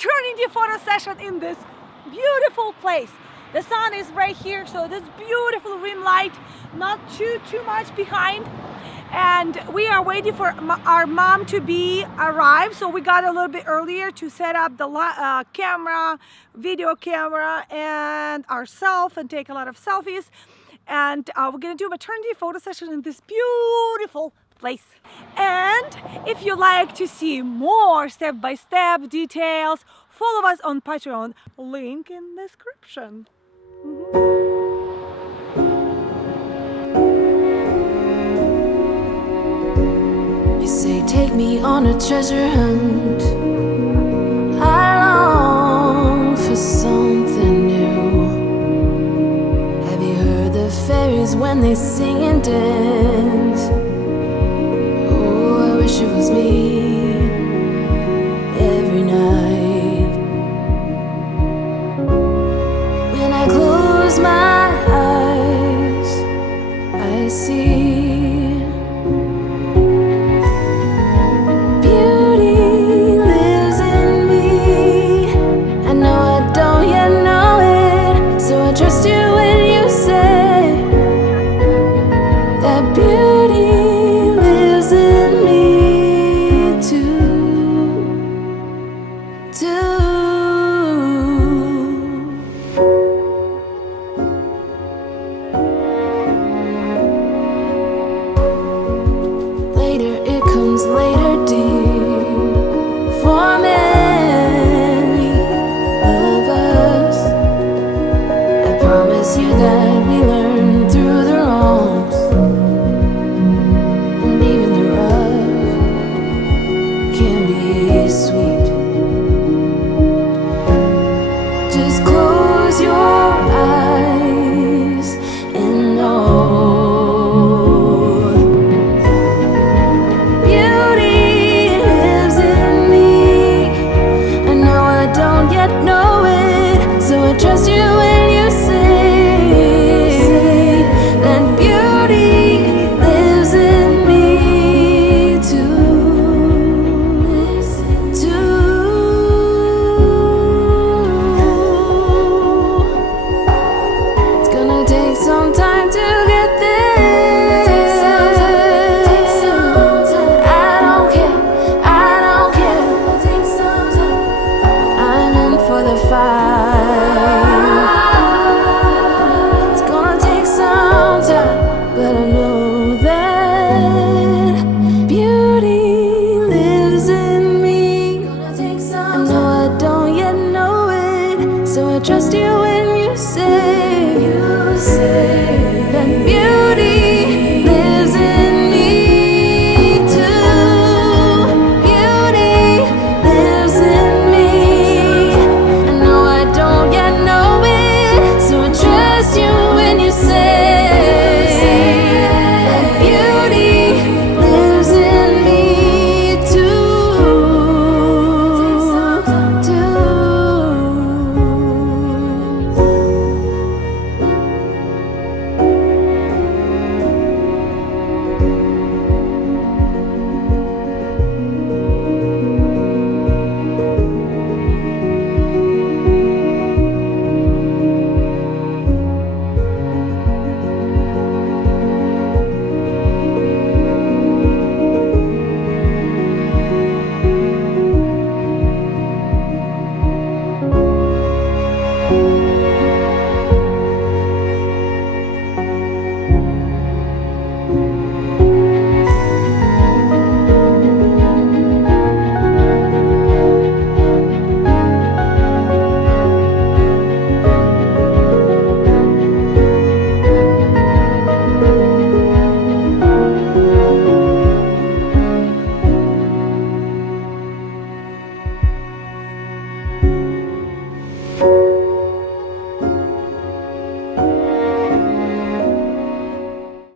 maternity photo session in this beautiful place. The sun is right here, so this beautiful rim light, not too much behind. And we are waiting for our mom to arrive, so we got a little bit earlier to set up the camera, video camera, and ourselves, and take a lot of selfies. And we're gonna do a maternity photo session in this beautiful place. And if you like to see more step-by-step details, follow us on Patreon, link in the description. You say take me on a treasure hunt. I long for something new. Have you heard the fairies when they sing and dance? Oh, I wish it was me every night. When I close my eyes, I see trust you when you say that beauty lives in me too. Later it comes later, dear, for many of us. Promise you that we learn through the wrongs, and even the rough can be